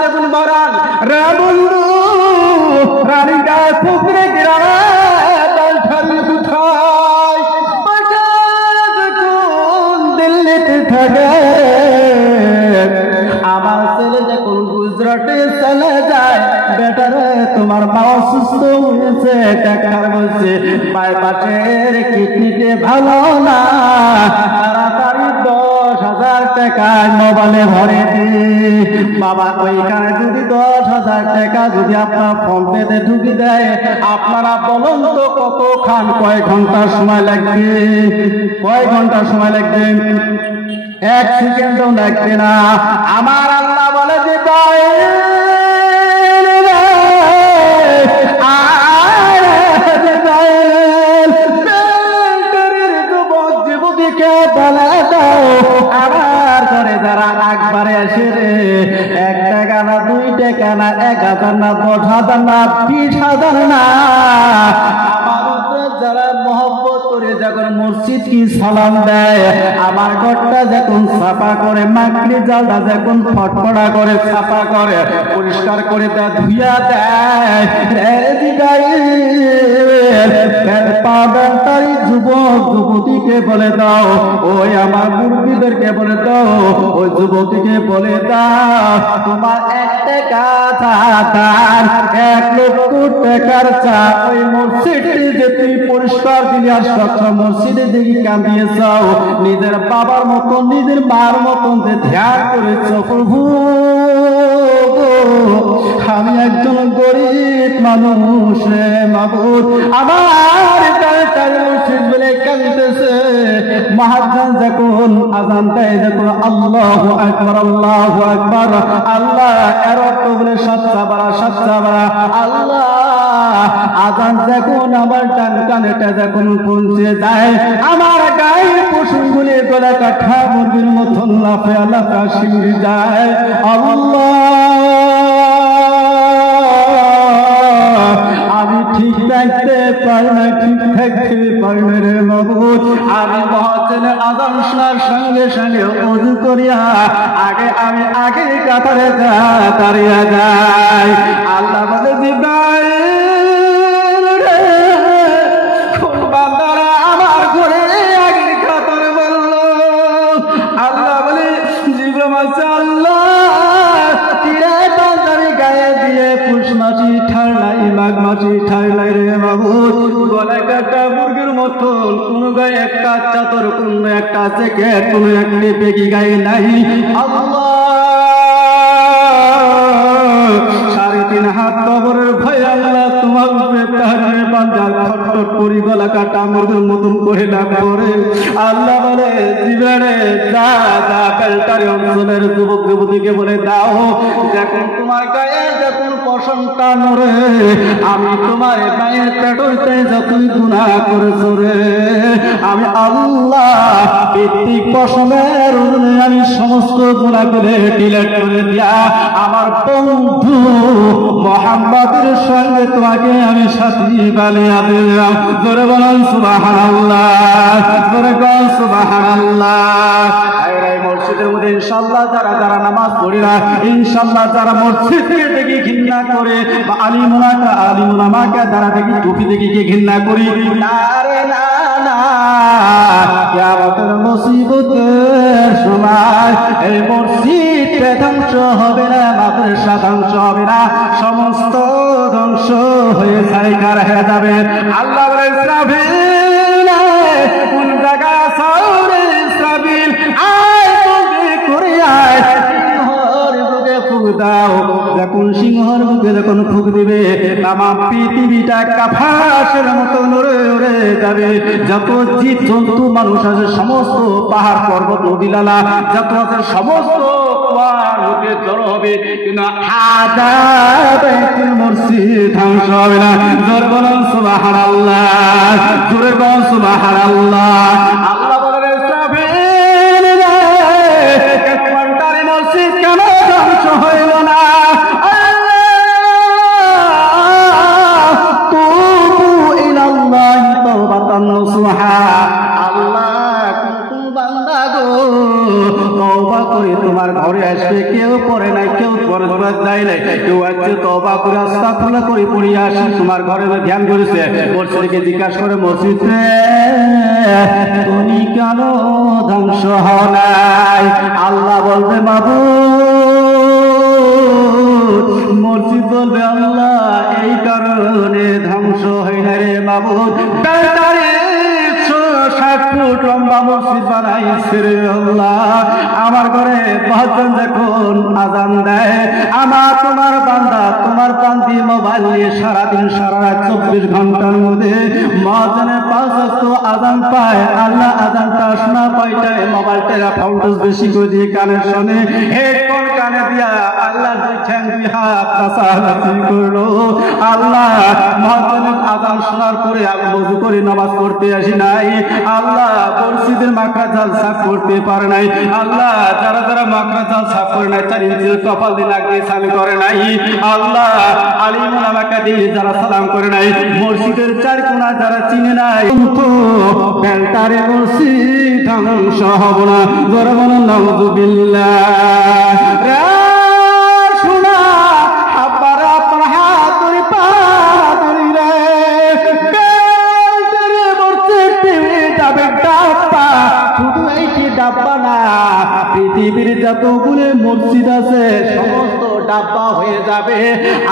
যখন বরান রে বন্ধু রানীটা ফুকরে গিরা বালঠারি কোথায় বাটা যখন দিল্লিতে থাকে আমার ছেলে যখন গুজরাটে চলে যায় বেটারে তোমার মা অসুস্থ হয়েছে ডাক্তার বলছে বাইপাসের কিডনিতে ভালো না তাড়াতাড়ি 10,000 টাকা মোবাইলে ভরে দে বাবা ওইখানে যদি 10,000 টাকা যদি আপনার ফোন পেতে ঢুকি দেয় আপনারা বলুন তো কতক্ষণ কয় ঘন্টা সময় লাগবে কয় ঘন্টা সময় লাগবে 1 সেকেন্ডও লাগবে না আমার আল্লাহ বলে যে আমার ঘরে যারা একবারে আসে রে 1 টাকা না 2 টাকা না 1,000 না 10,000 না 20,000 না আমার উপরে যারা মহব্বত করে যখন মসজিদ কি সালাম দেয় আমার ঘরটা যখন সাফা করে মাকড়ি জালটা যখন ফটফটা করে সাফা করে পরিষ্কার করে দেয় ধুইয়া দেয় পাবেন যুবক যুবতীকে বলে দাও ওই আমার মুরব্বীদেরকে বলে দাও ওই যুবতীকে বলে দাও তোমার 1 টাকা দান 1 লক্ষ টাকার চা ওই মসজিদটি যে তুমি পরিষ্কার দিলে আর স্বচ্ছ মসজিদের দিকে কাঁদিয়েছ নিজের বাবার মতন নিজের মার মতন যে ধ্যান করেছ প্রভু আমি একজন গরিব মানুষ রে মাবুদ আমার মসজিদ বলে কাঁদতেছে মহাজন যখন আজান দেয় যখন আল্লাহু আকবার আল্লাহু আকবার আল্লাহ এর অর্থ বলে সচ্চা বাড়া আল্লাহ আজান যখন আমার ডান কানেটা যখন পৌঁছে যায় আমার গায়ের পশুগুলি গলা কাঠা মুরগির মতন লাফে লাফা শিউরে যায় আল্লাহ আমি ঠিক থাকতে পারি না ঠিক থাকতে পারি না রে মাবুদ আমি মহাজনে আজান শোনার সঙ্গে সঙ্গে ওযু করিয়া আমি আগে কাতারে দাঁড়িয়ে যাই আল্লাহ বলে জিব্রাইল রে কোন বান্দারা আমার ঘরে আগে কাতারে বলল আল্লাহ বলে জিব্রাইল মাসা আল্লাহ তিরে বান্দারে গায়ে দিয়ে পুষ মাছি ঠার নাই মাঘ মাছি ঠার নাই রে মাবুদ গলায় কাটা মুরগির মতন কোন গায়ে একটা চাদর কোন একটা জ্যাকেট কোন একটা বেগি গায়ে নাই আল্লাহ 3.5 হাত কবরের ভয় আল্লাহ তোমার উপরে তাহারে বান্দার খটখট করি গলা কাটা মুরগির মতন কহিলা করে আল্লাহ বলে জিবরে যা যা বেলটারি অঞ্চলের যুবক যুবতীকে বলে দাও যখন তোমার গায়ে যখন পশমটা নড়ে আমি তোমার গায়ের পেটতে যখন গুনাহ করেছো রে আমি আল্লাহ প্রত্যেক পশমের ওজনে আমি সমস্ত গুনাহ করে ডিলিট করে দিয়া আমার বন্ধু মুহাম্মদের সঙ্গে তোমাকে আমি সাথী বানিয়ে দিলাম জোরে বলুন সুবহানাল্লাহ জোরে বলুন সুবহানাল্লাহ এই মসজিদের মধ্যে ইনশাআল্লাহ যারা নামাজ পড়ি না ইনশাআল্লাহ যারা মসজিদকে দেখে ঘৃণা করে বা আলিমুলামাকে যারা দেখি টুপি দেখে ঘৃণা করি আরে না না কিয়ামতের মুসিবতের সময় এই মসজিদ ধ্বংস হবে না মাদ্রাসা ধ্বংস হবে না সমস্ত ধ্বংস হয়ে ছাইকার হয়ে যাবে আল্লাহ বলে ইসরাফিল কোন জায়গা সাউরে ইসরাফিল আয় তুমি করে আয় দাও যখন সিংহর মুখে যখন ফুক দিবে তামাম পৃথিবীটা একটা ফাঁসের মতো নড়ে উড়ে যাবে যত জীব জন্তু মানুষ আছে সমস্ত পাহাড় পর্বত নদী নালা যত আছে সমস্ত লোকে জড়ো হবে কিন্তু আযাবের মসজিদ ধ্বংস হবে না জোরে বলুন সুবহানাল্লাহ জোরে বলুন সুবহানাল্লাহ আল্লাহ বলেন ইসরাফিল রে মসজিদ কেন ধ্বংস হইল না তুবু ইলাল্লাহি তাওবাতান নাসুহা আল্লাহ বান্দা গো তওবা করে তোমার ঘরে আসবে কেউ পড়ে নাই কেউ খরচ করে দেয় নাই, কেউ আছে তওবা করে আস্তাগফিরুল্লাহ করে পড়িয়া আসি তোমার ঘরে ধ্যান করেছে, মসজিদকে জিজ্ঞাসা করে মসজিদ রে তুমি কেন ধ্বংস হও নাই? আল্লাহ বলবে মাবুদ, মসজিদ বলবে আল্লাহ এই কারণে ধ্বংস হয় না রে মাবুদ, 60 ফুট লম্বা মসজিদ বানাইছে রে আল্লাহ। আমার ঘরে মুয়াজ্জিন যখন আযান দেয়, আমার তোমার বান্দা তোমার বান্দি মোবাইল নিয়ে সারাদিন সারা রাত 24 ঘন্টার মধ্যে মুয়াজ্জিনের 5 ওয়াক্ত আযান পায়। আল্লাহ আযানটা শোনা পাইটায় মোবাইলটা ভোল্টেজ বেশি করে দিয়ে কানে শোনে, হেডফোন কানে দিয়া আল্লাহ দুই ঠ্যাং দুই হাত কাছাকাছি করলো। আল্লাহ মুয়াজ্জিনের আযান শোনার পরে আমি ওযু করে নামাজ পড়তে আসি নাই, আল্লাহ মসজিদের মাকড়া জাল সাফ করতে পারে নাই, আল্লাহ যারা যারা মাকড়া জাল সাফ করে নাই 4 ইঞ্চির কপাল দিয়ে লাগিয়ে সামি করে নাই, আল্লাহ আলিমুল আমাকে দিয়ে যারা সালাম করে নাই, মসজিদের 4 কোণা যারা চিনে নাই, বেলটারে মসজিদ ধ্বংস হব না। জোরে বলুন নাউযুবিল্লাহ। পৃথিবীর যতগুলো মসজিদ আছে সমস্ত ডাব্বা হয়ে যাবে,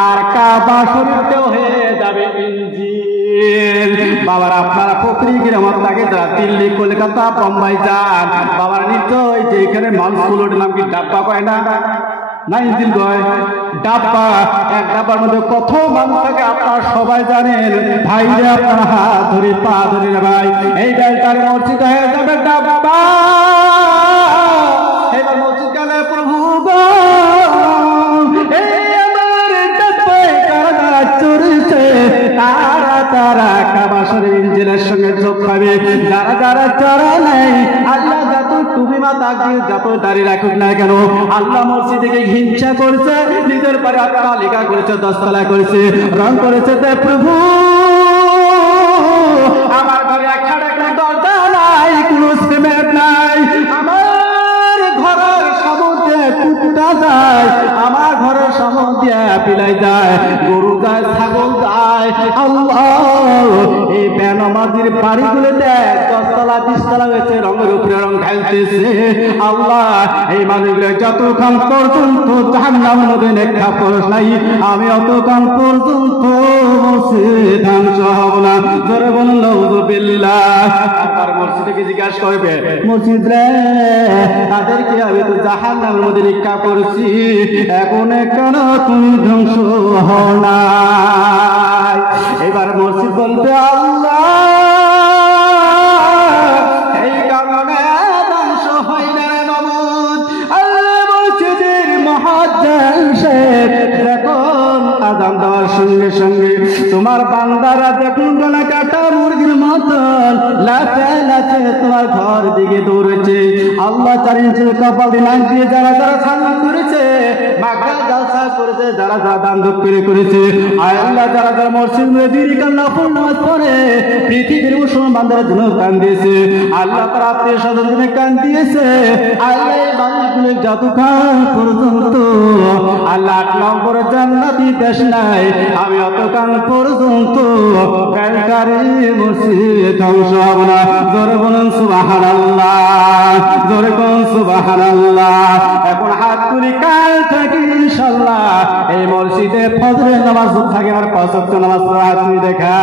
আর কাবা শরীফেও হয়ে যাবে ইঞ্জিল। বাবার আপনারা ফকরিগির আমার থাকে যারা দিল্লি কলকাতা বোম্বাই যান, বাবার নিশ্চয় যে এখানে মানুষগুলোর নাম কি ডাব্বা কয় না, না ইঞ্জিল কয়? ডাব্বা, এক ডাব্বার মধ্যে কত মানুষ থাকে আপনারা সবাই জানেন। ভাইরা আপনারা হাত ধরে পা ধরে ভাই এই বেলটার মসজিদ হয়ে যাবে ডাব্বা। এবার মসজিদ গেলে প্রভু গো এই আমার ডাব্বায় কারা চড়েছে, তারা তারা কাবা শরীফ ইঞ্জিলের সঙ্গে যোগ পাবে। যারা যারা চড়া নেই, আল্লাহ যত টুপি মাথা দিয়ে যত দাঁড়িয়ে রাখুক না কেন, আল্লাহ মসজিদকে হিংসা করেছে, নিজের পরে তালিকা করেছে, 10 তলা করেছে, রং করেছে। তাই প্রভু আমার ঘরে একটা দরজা নাই, কোনো সিমেন্ট নাই, আমার ঘরের সমুদ্রে কুকুরা যায়, আমার ঘরের সমুদ্রে পিলাই যায়, গরু যায়, ছাগল যায়। আল্লাহ এই বেনামাজির বাড়িগুলো দেয় 10 তলা 20 তলা হয়েছে, রঙের উপরে রং ঢালতেছে। আল্লাহ এই মানুষগুলো যতক্ষণ পর্যন্ত জাহান্নামের মধ্যে নেক্ষা পরশ নাই, আমি অতক্ষণ পর্যন্ত মসজিদ ধ্বংস হব না। জোরে বলুন নাউযুবিল্লাহ। আবার মসজিদকে জিজ্ঞাসা করবে মসজিদ রে তাদেরকে আমি তো জাহান্নামের মধ্যে নেক্ষা করছি, এখন কেন তুমি ধ্বংস হও না? এবার মসজিদ বলতে আল্লাহ এই কারণে ধ্বংস হয় না মাবুদ। আল্লাহ মসজিদের মুয়াজ্জিন শেখ যখন আযান দেওয়ার সঙ্গে সঙ্গে তোমার বান্দারা যখন গলা কাটা মুরগির মতন লাফালাফে তোমার ঘর দিকে দৌড়েছে, আল্লাহ 4 ইঞ্চির কপাল দিয়ে যারা যারা সালাত করেছে, মাকড়া জালসা করেছে, যারা যারা দান দক্ষিণ করেছে, আয় আল্লাহ যারা যারা মসজিদে দিনই নফল নামাজ পড়ে পৃথিবীর মুসলমানদের জন্য কান দিয়েছে, আল্লাহ তার আত্মীয় স্বজনদের কান দিয়েছে। আল্লাহ এই মানুষগুলো যতক্ষণ পর্যন্ত আল্লাহ 8 নম্বর জান্নাতি দেশ নাই, আমি অতক্ষণ পর্যন্ত বেলটারে মসজিদ ধ্বংস হব না। জোরে বলুন সুবহানাল্লাহ, জোরে বলুন সুবহানাল্লাহ। এখন হাত তুলি, কাল থেকে ইনশাআল্লাহ এই মসজিদে ফজরের নামাজ থাকে, আর 5 ওয়াক্ত নামাজ পড়া তুমি দেখা।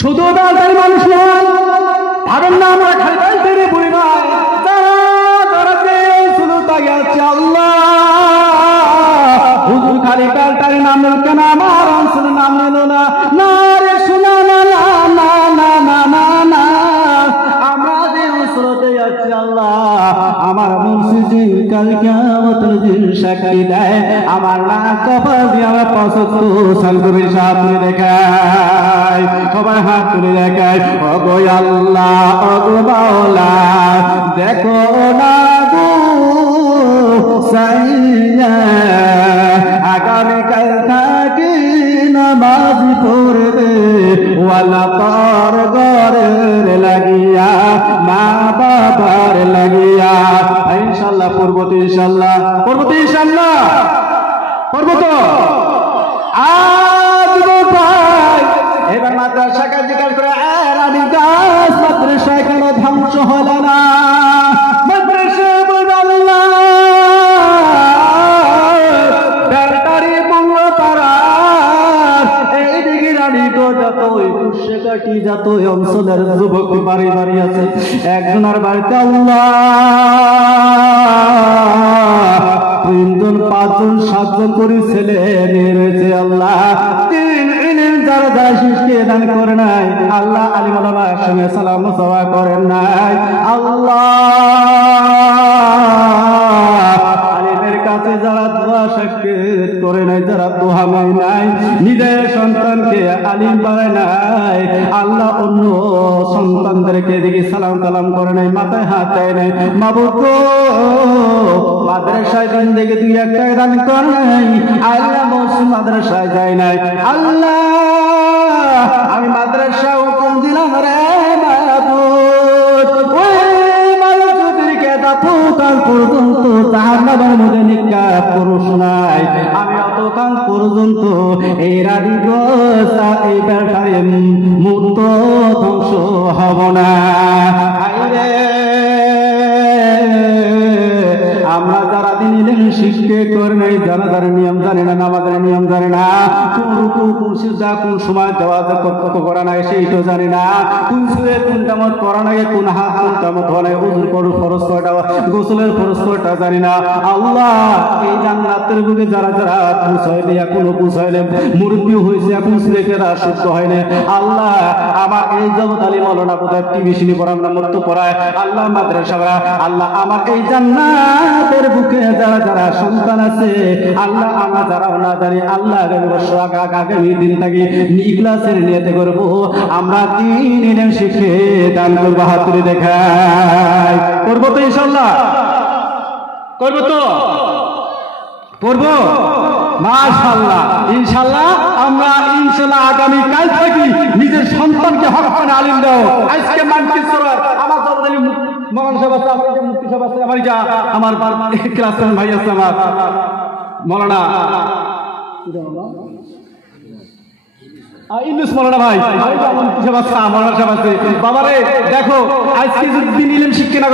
শুধু বেলটারি মানুষ নয়, ভাবেন না আমরা খালি বেলটারি বলি নয়, যারা যারা শুধু তাকে আছে আল্লাহ হুজুর খালি বেলটারি নাম নিল কেন, আমার অঞ্চলের নাম নিল না, না রে শোনা না না না না না না, আমরা যে উসরতে আছি আল্লাহ আমার মুর্শিদি কাল কিয়ামতের দিন সাক্ষী দেয়, আমার না কপাল দিয়ে আমরা 5 ওয়াক্ত সালগবির সাথে দেখাই, সবাই হাত তুলে দেখাই। ওগো আল্লাহ ওগো মাওলা দেখো না গো সাইয়া, আগামীকাল থাকি নামাজ পড়বে ওয়ালা পার ঘরের লাগিয়া, মা বাবার লাগিয়া, ইনশাআল্লাহ ইনশাআল্লাহ পড়ব তো ইনশাআল্লাহ পড়ব তো ইনশাআল্লাহ পড়ব তো এবার মাদ্রাসাকে জিজ্ঞাসা করে রানী গাছ মাদ্রাসা কেন ধ্বংস হলো না মাদ্রাসা বলল ব্যাটারি বলল তারা এইদিকে রানী তো যত কুশেকাটি যত অঞ্চলের যুবক বাড়ি বাড়ি আছে একজনের বাড়িতে আল্লাহ 3 জন 5 জন 7 জন করে ছেলে মেয়ে রয়েছে আল্লাহ যারা শিশকে দান করে নাই আল্লাহ আলিম ওলামার সঙ্গে সালাম মুসাফা করেন নাই আল্লাহ আলিমের কাছে যারা দোয়া সাক্ষাৎ করে নাই যারা দোয়া মাই নাই নিজের সন্তানকে আলিম বানায় নাই আল্লাহ অন্য সন্তানদেরকে দেখি সালাম কালাম করে নাই মাথায় হাত দেয় নাই মাবুদ মাদ্রাসায় দিন দেখে 2-1 টাকা দান করে নাই আল্লাহ মসজিদ মাদ্রাসায় যায় নাই আল্লাহ আমি মাদ্রাসা হুকুম দিলাম রে মাবুদ ওই মালুকদেরকে ততক্ষণ পর্যন্ত জাহান্নামের মধ্যে নিক্ষেপ করুস নাই আমি অতক্ষণ পর্যন্ত এই রানীগঞ্জ এই ব্যাটারে মুক্ত ধ্বংস হব না আমরা যারা দিন শিখতে করে নাই যারা যারা নিয়ম জানে না নামাজের নিয়ম জানে না কোন রুকু কোন সিজদা কোন সময় দেওয়া কত করা নাই সেইটাও জানি না কোন সুরে কোন তামত করা নাই কোন হাত কোন তামত হলে ওযু করু ফরজ কয়টা গোসলের ফরজ কয়টা জানি না আল্লাহ এই জান্নাতের বুকে যারা যারা পৌঁছাইলে এখনো পৌঁছাইলে মুরব্বী হয়েছে এখন ছেলেকেরা সুস্থ হয় না আল্লাহ আমার এই জগৎ আলী মৌলানা বোধহয় টিভি সিনি পড়াম না মতো পড়ায় আল্লাহ মাদ্রাসারা আল্লাহ আমার এই জান্নাতের বুকে যারা যারা সন্তান আছে আল্লাহ আমরা যারাও না জানি আল্লাহ আগামী বছর আগামী দিন থাকি ইখলাসের নিয়তে করব আমরা দিন ইলম শিখে দান করব হাত তুলে দেখাই করব তো ইনশাআল্লাহ করব তো করব মাশাআল্লাহ ইনশাআল্লাহ আমরা ইনশাআল্লাহ আগামী কাল থেকে নিজের সন্তানকে হক্কানি আলিম দাও আজকে মানকিসর আমার জবদালি মহান সাহেব আছে আমার মুফতি সাহেব আছে আমার ক্লাস ভাই আছে আমার মাওলানা ইউনুস মাওলানা ভাই আমার মুফতি সাহেব আছে মাওলানা সাহেব আছে বাবারে দেখো আজকে যদি ইলম শিক্ষা না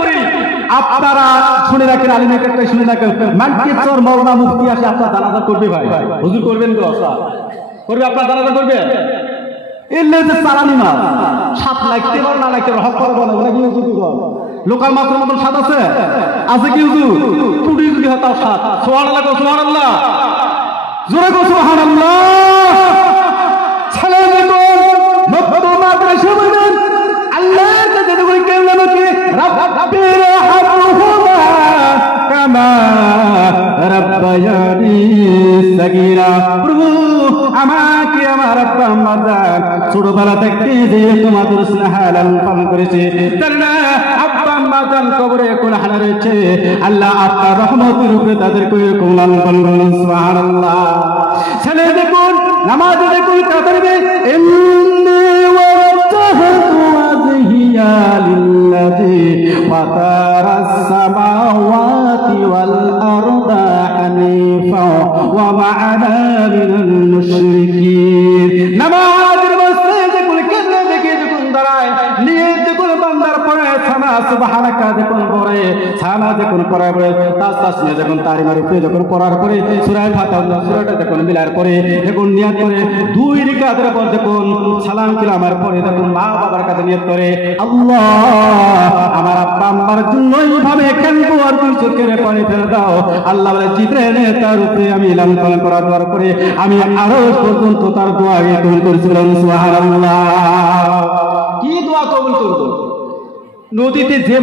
করি আপনারা শুনে রাখেন আলিমের একটা শুনে রাখেন মানকিসর মাওলানা মুফতি আসে আপনার জানাজা করবে ভাই হুজুর করবেন তো করবে আপনার জানাজা করবে এলে যে সালানি মাছ 7 লাগতে পারে না লাগতে হক করে বলে ওরা কি হুজুর লোকাল মাছের মতন স্বাদ আছে আছে কি হুজুর টুটি যদি হতাও স্বাদ সুবহানাল্লাহ সুবহানাল্লাহ জোরে গো সুবহানাল্লাহ সালাম আলাইকুম মক্তব মাদ্রাসা বলেন আল্লাহর কাছে দোয়া করেন আমাকে রাব্বির হামহুমা কামা রাব্বায়ানি সাগীরা প্রভু আমাকে আমার আব্বা আম্মা ছোটবেলা থেকে যে তোমাদের স্নেহ লালন পালন করেছে তার না আব্বা আম্মা কবরে কোন হালা রয়েছে আল্লাহ আপনার রহমতের উপরে তাদেরকে এরকম লালন পালন করুন সুবহানাল্লাহ ছেলে দেখুন নামাজ দেখুন তাদেরকে ইন্নী ওয়াজহাতু ওয়াজহিয়া লিল্লাযী ফাতারাস সামাওয়াতি ওয়াল আরদা হানিফা ওয়া মা আনা মিনাল মুশরিকিন নামাজের মধ্যে যখন কেবলা দেখে যখন দাঁড়ায় নিয়ত যখন বান্দার পড়ে সানা সুবহানাকা যখন পড়ে সানা যখন পড়ার পরে তাসমিয়া যখন তারিমার উপরে যখন পড়ার পরে সূরা ফাতিহা সূরাটা যখন মিলার পরে যখন নিয়ত করে 2 রাকাতের পর যখন সালাম কালামের পরে যখন মা বাবার কাছে নিয়ত করে আল্লাহ আমার আব্বা আম্মার জন্য এইভাবে কাঁদবো আর তুই চোখের পানি ফেলে দাও আল্লাহ বলে জিবরাইল তার উপরে আমি লালন পালন করার দোয়া করে আমি আরো পর্যন্ত তার দোয়া কবুল করেছিলাম সুবহানাল্লাহ কি দোয়া কবুল করব নদীতে যে